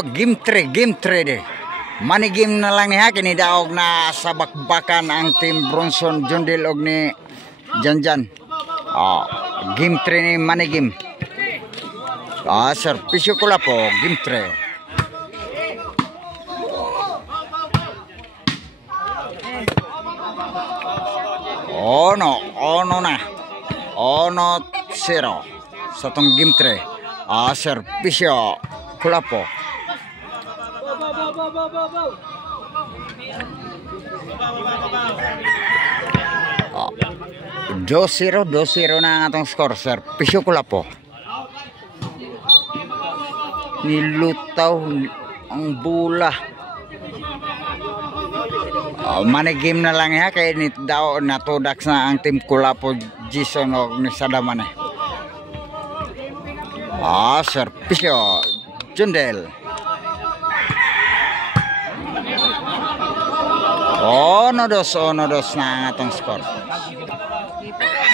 Game 3, game 3 de. Money game na lang niya kinidaog na sa bakbakan ang team Bronson Jundil og ni Janjan. Game 3 ni money game. Servisyo ko la po game 3. Ono na. 1-0 sa tong game 3. Servisyo ko la po. 2-0 na ang atong score, sir. Pisyo ko la po. Nilutaw ang bula. Money game na lang ya kay ni daw natudak na ang team Kulapo Jason og ni Sadaman. Sir Pisyo Jundel. Ono dos na ang atong score.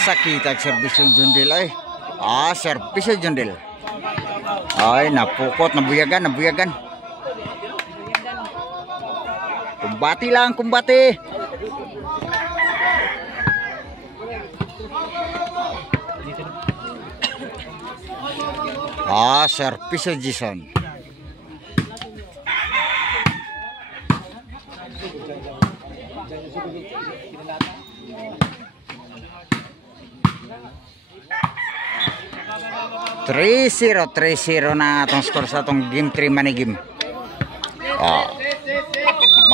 Sakit ang serbisyo Jundel ay. Serbisyo Jundel. Ay, napukot, nabuyagan. Kumbati lang, kumbati. Serbisyo Jason. Three zero na atong score sa atong game 3 money game.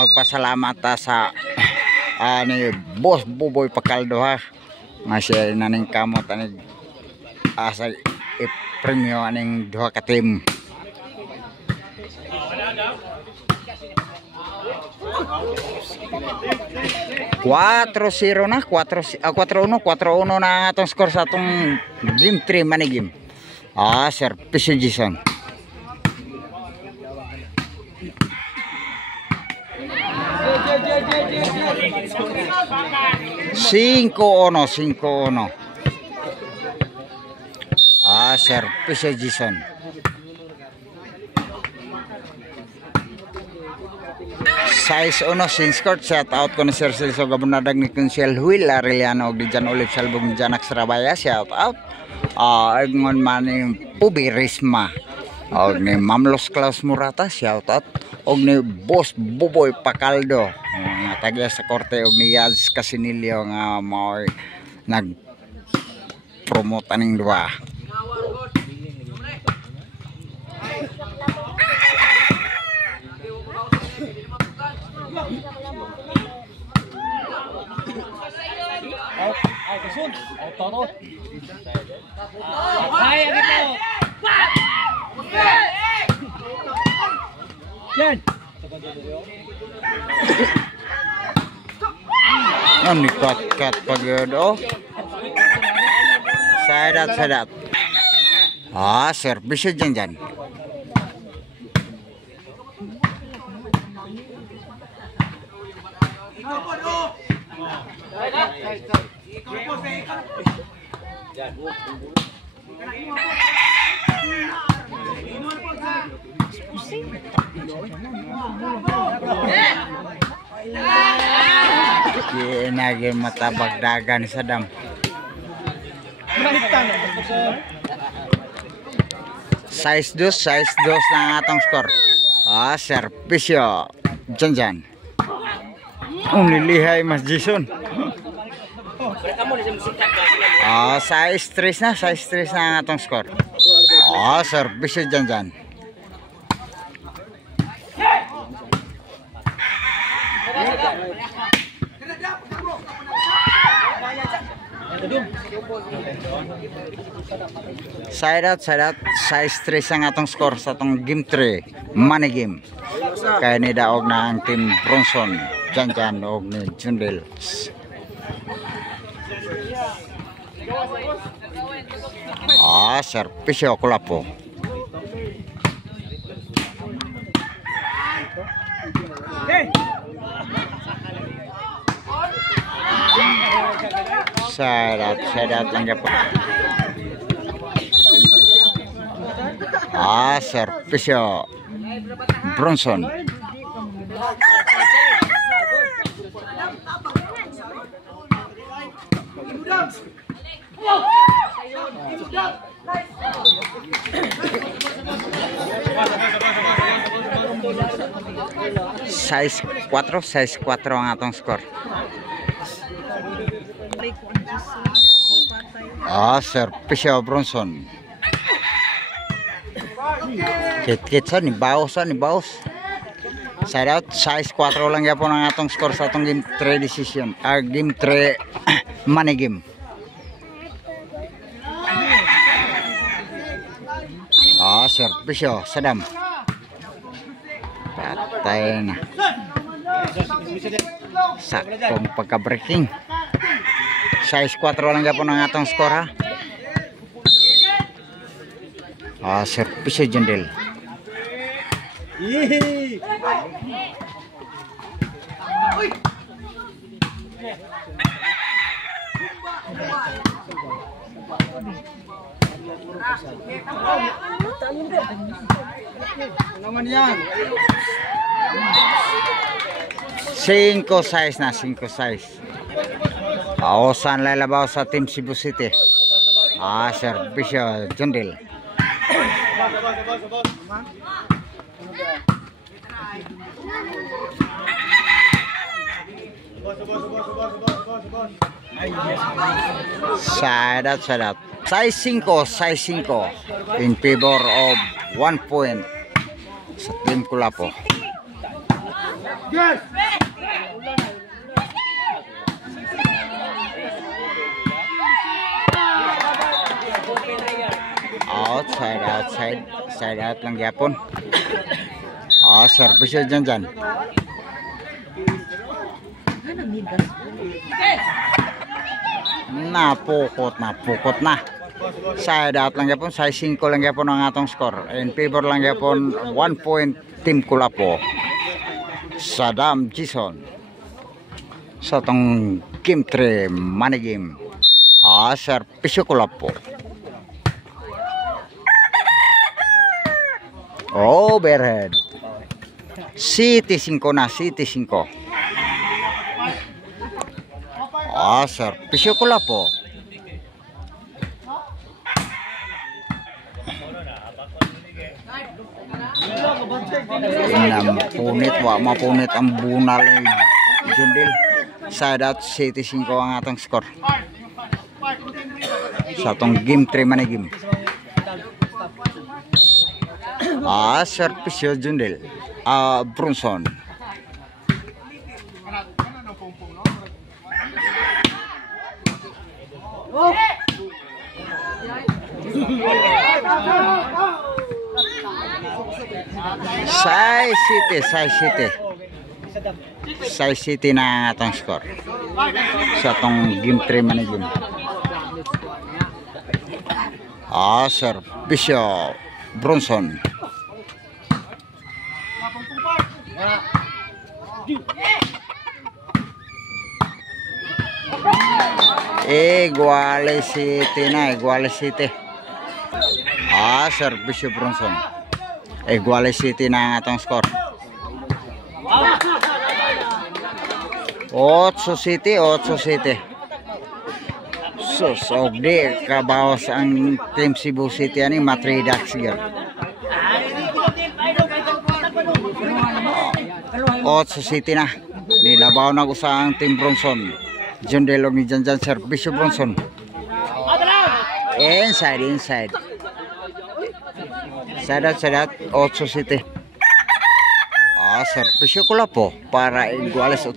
Magpasalamat sa ni Boss Buboy Pacaldo ha. Nga siya naning kamot aning sa premyo aning duha ka team. Cuatro na 4-1 na ang atong score sa atong game 3 money game. Servisyo Jason. Cinco uno. Servisyo Jason. Size uno since court shout out ko ni Sir Celso Gabonardag ni Consiel Huil Arellano og di Jan Olive Salbog ni Janak Sarabaya shout out. Ngon man ni Pubi Risma og ni Mamlos Klaus Murata shout out og ni Boss Buboy Pacaldo nga taga sa korte og ni Yaz Casinilio nga mao nag promote aning duha. Ni kat pagod sadat. Servisyo Janjan. Naging matabag dagan sa dam. Size 2 na ang atong score. Servisyo Janjan. Nilihay Mas Jason. Size 3 na ang atong score. Servisyo Janjan. Side out size 3 ang atong score sa atong game 3 money game. Kaya ni daog na ang team Bronson Janjan og ni Jundil. Servisyo Kulapo. Side out lang po. Servisyo Bronson. Size 4 ang atong score. Servisyo Bronson. Kit sa ni baos. Side out, size 4 lang yapon ang atong score sa atong game 3 decision. Game 3 money game. Servisyo Sadam. Patay na. Saktong pagka-breaking. Size 4 lang yapon ang atong score ha. Servisyo Jendel. Naman yan. 5 size na, 5 size. Pausan lalabaw sa Team Cebu City. Servisyo Jendel. Side out. Size 5 in favor of 1 point sa Team Kulapo. Yes. Side out lang yapon. Servisyo dyan. Napukot na. Side out lang yapon, size 5 lang yapon ang atong score. In favor lang yapon 1 point Team Kulapo. Sadam Jason sa tong game 3 money game. Servisyo Kulapo. Overhead. City 5 na, City 5. Servisyo Kulapo. Mapunit ang bunal ni Jundil. Side out, City 5 ang atong score sa atong game 3 money game. Servisyo Jundil. Bronson. Size City na ang atong score sa atong game 3 money game. Servisyo Bronson. Iguales City. Servisyo Bronson. Iguales City na ang atong score. 8 City. Di kabawas ang Team Cebu City ani matridak siya. 8 City na. Nilabaw na ko sa ang Team Bronson. John Delog ni Janjan Servisyo Bronson. Inside. Side out 8 City. Servisyo Kulapo para iguales 8.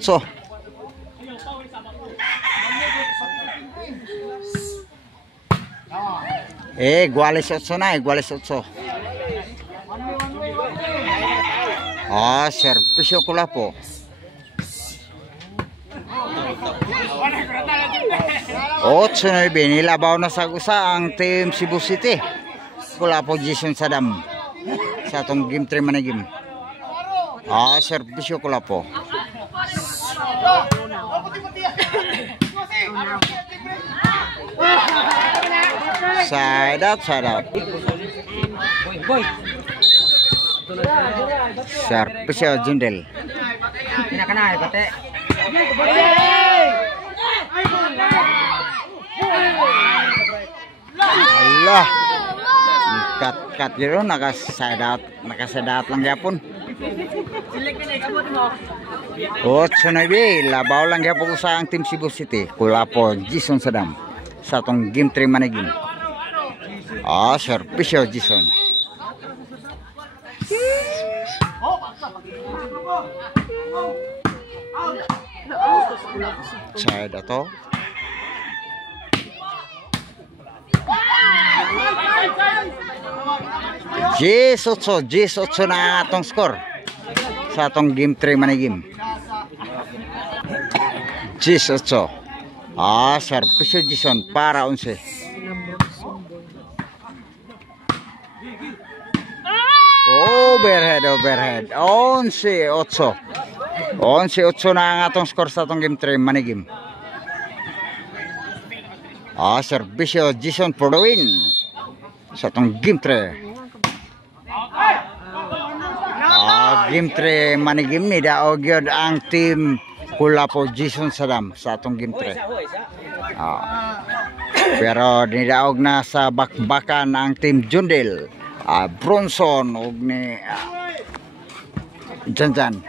Iguales 8. Servisyo Kulapo. Nilabaw na sa gusa ang Team Cebu City. Kulapo Jason Sadam sa atong game 3 money game. Servisyo Kulapo. Side out. Service o Jundel. Pinakanay, bate. Allah. Kat yun, nakasadat lang yapon. 8-9, labaw lang yapon sa ang Team Cebu City. Kula po, Jason Sadam. Sa atong game 3 manigin. Service o Jason. Side ato. G8 na ang atong score sa atong game 3 manigim. G8. Service Jason para 11. Overhead. 11-8. 11-8 na ang atong score sa atong game 3 manigim. Service Jason for the win sa atong game 3. Game 3 manigim ni daog yun ang team Kulapo Jason Sadam sa atong game 3. Pero nidaog na sa bakbakan ang team Jundel, Bronson ug ni Janjan.